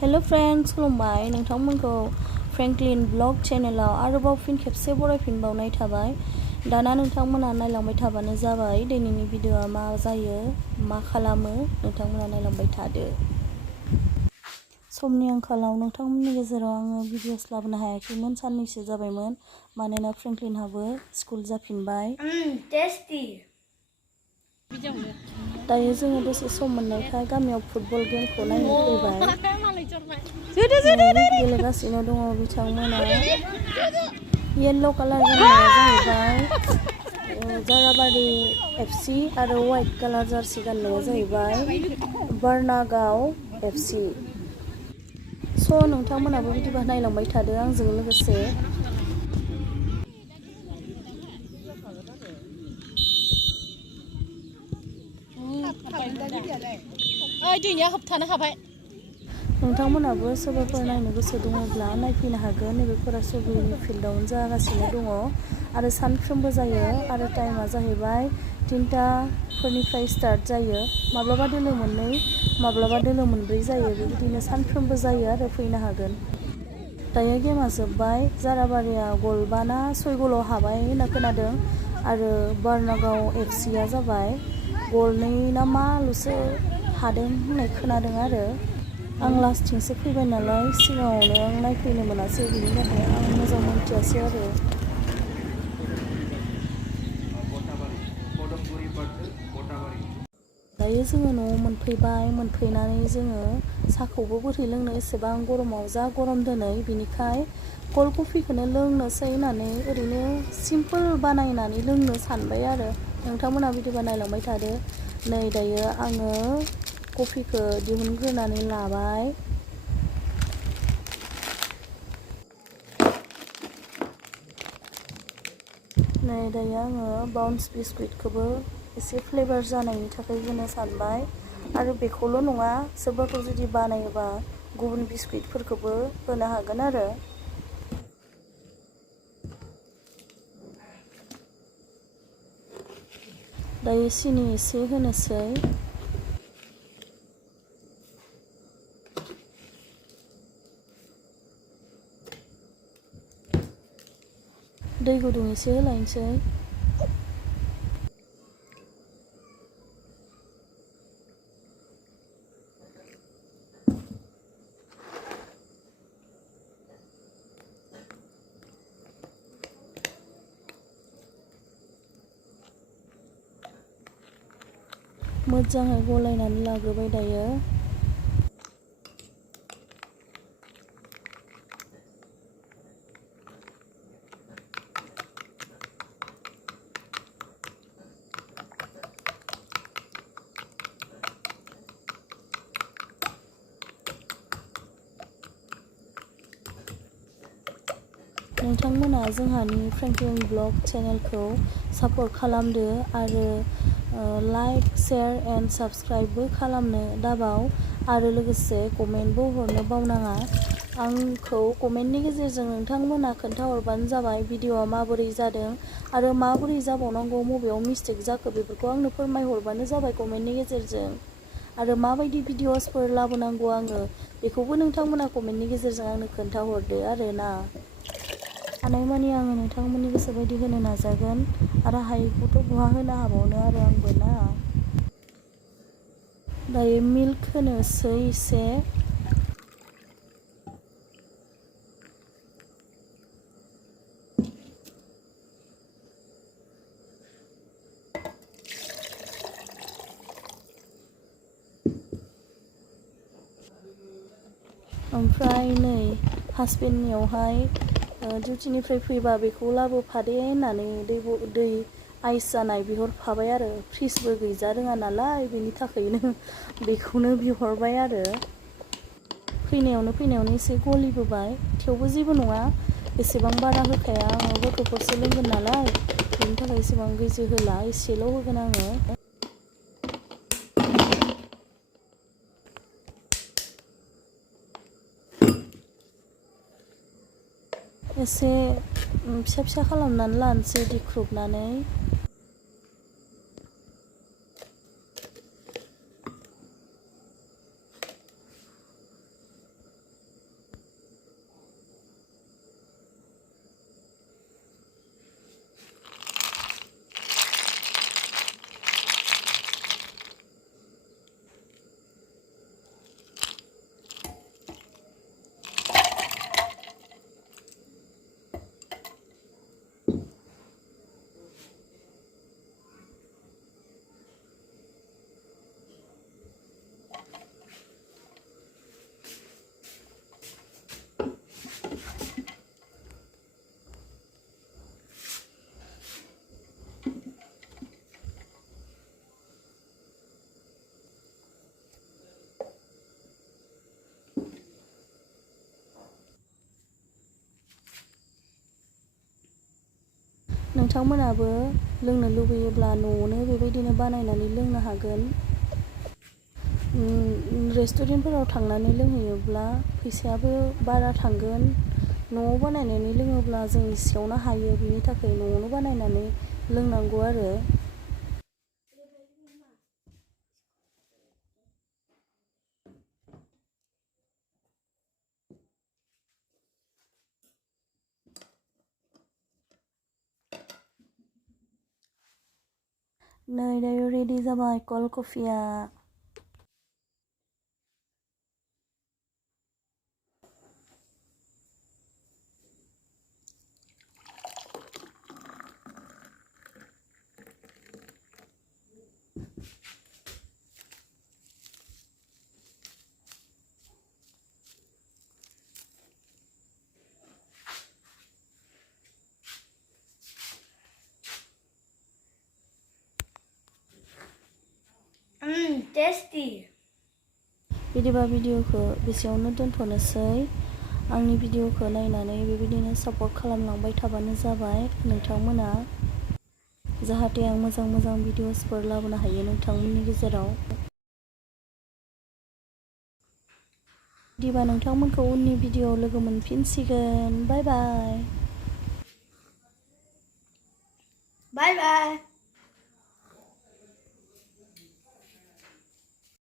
Hello friends, खुलुमबाय नोंथांमोनखौ Franklin blog चेनेलाव आरोबाव फिन खेबसे बरायफिनबावनाय थाबाय। दाना नोंथांमोना नायलांबाय थाबानो जाबाय दिनैनि भिडिअआ मा जायो मा खालामो नोंथांमोना नायलांबाय थादो। समनि आंखालाव नोंथांमोननि गेजेराव आङो भिडिअस लाबोनो हायाखैमोन, साननैसो जाबायमोन मानोना फ्रेंकलिनहाबो स्कुल जाफिनबाय। दायो जोङो दसे सम मोननायखाय गामियाव फुटबल गेमखौ नायनो फैबाय। गेलेगासिनो दङ बिथांमोना। येल्ल' कालार गाननाया जाहैबाय जाराबारि FC आरो वाइट कालार जार्सि गाननाया जाहैबाय बारनागाव FC। स' नोंथांमोनाबो बिदिबा नायलांबाय थादो आंजों लोगोसे। नोंथांमोनाबो सोरबाफोर नायनो गोसो दङब्ला नायफैनो हागोन। नैबेफोरा सगुरिनि फिल्डआवनो जागासिनो दङ आरो सानफ्रोमबो जायो आरो टाइमा जाहैबाय 3टाफोरनिफ्राय स्टार्ट जायो। माब्लाबा दोलो मोननै माब्लाबा दोलो मोनब्रै जायो, बेबायदिनो सानफ्रोमबो जायो आरो फैनो हागोन। दायो गेमा जोब्बाय, जाराबारिया गलबाना 6 गलाव हाबाय होनना खोनादों आरो बारनागाव FCआ जाबाय गलनै ना माल'सो हादों होननाय खोनादों आरो। आं लास्टथिंसो फैबाय नालाय सिगाङावनो आं नायफैनो मोनासै, बिनि थाखाय आं मोजां मोनथियासै आरो। दायो जोङो न'आव मोनफैबाय, मोनफैनानै जोङो साहाखौबो बोरै लोंनो, एसेबां गरमाव जा गरम दिनै, बिनिखाय कल्ड कफिखौनो लोंनोसै होननानै ओरैनो सिम्पोल बानायनानै लोंनो सानबाय आरो। नोंथांमोना बिदिबा नायलांबाय थादो। नै दायो आङो कफिखौ दिहुनग्रोनानै लाबाय। नै दायो आङो बाउन्स बिस्कुटखौबो एसे फ्लेभार जानायनि थाखाय होनो सानबाय आरो बेखौल' नङा, सोरबाफोर जुदि बानायोबा गुबुन बिस्कुटफोरखौबो होनो हागोन आरो। दायो सिनि एसे होनोसै। दै गुदुं एसे होलायनोसै। मोजाङै गलायनानै लाग्रोबाय दायो। नोंथांमोना जोंहानि फ्रेंकलिन ब्लग चेनेलखौ सापर्ट खालामदो आरो लाइक, शेयार एन्ड साबस्क्राइबबो खालामनो दाबाव आरो लोगोसे कमेन्टबो हरनो बावनाङा। आंखौ कमेन्टनि गेजेरजों नोंथांमोना खोन्थाहरबानो जाबाय भिडिअआ माबोरै जादों आरो माबोरै जाबावनांगौ, बबेयाव मिस्टेक जाखो बेफोरखौ आंनो फोरमायहरबानो जाबाय कमेन्टनि गेजेरजों। आरो माबायदि भिडिअसफोर लाबोनांगौ आङो बेखौबो नोंथांमोना कमेन्टनि गेजेरजों आंनो खोन्थाहरदो आरोना। हानायमानि आङो नोंथांमोननि गोसो बायदि होनो नाजागोन आरो हायैखौथ' बहा होनो हाबावनो आरो आंबो ना। दायो मिल्क होनोसै एसे। ओमफ्राय नै हासबेन्डनियावहाय डिउटिनिफ्राय फैबा बेखौ लाबोफादे होननानै दै आइस जानाय बिहरफाबाय आरो। फ्रिजबो गैजा रोङा नालाय बेनि थाखायनो बेखौनो बिहरबाय आरो। फैनायावनो एसे गलिबोबाय, थेवबो जेबो नङा, एसेबां बारा होखाया आङो, गथ'फोरसो लोंगोन नालाय बेनि थाखाय एसेबां गैजो होला, एसेल' होगोन आङो। एसे फिसा फिसा खालामनानै लानोसै देख्रुबनानै। नोंथांमोनाबो लोंनो लुबैयोब्ला न'आवनो बेबायदिनो बानायनानै लोंनो हागोन। रेस्टुरेन्टफोराव थांनानै लोंहैयोब्ला फैसायाबो बारा थांगोन। न'आव बानायनानै लोङोब्ला जों एसेयावनो हायो, बिनि थाखाय न'आवनो बानायनानै लोंनांगौ आरो। नै दायो रेडि जाबाय कल्ड कफिया। टेस्टी। बिदिबा भिडिअखौ बेसेयावनो दोनथ'नोसै। आंनि भिडिअखौ नायनानै बेबायदिनो सापर्ट खालामलांबाय थाबानो जाबाय नोंथांमोना, जाहाथे आं मोजां मोजां भिडिअसफोर लाबोनो हायो नोंथांमोननि गेजेराव। बिदिबा नोंथांमोनखौ उननि भिडिअआव लोगो मोनफिनसिगोन। बाय बाय। बाय बाय।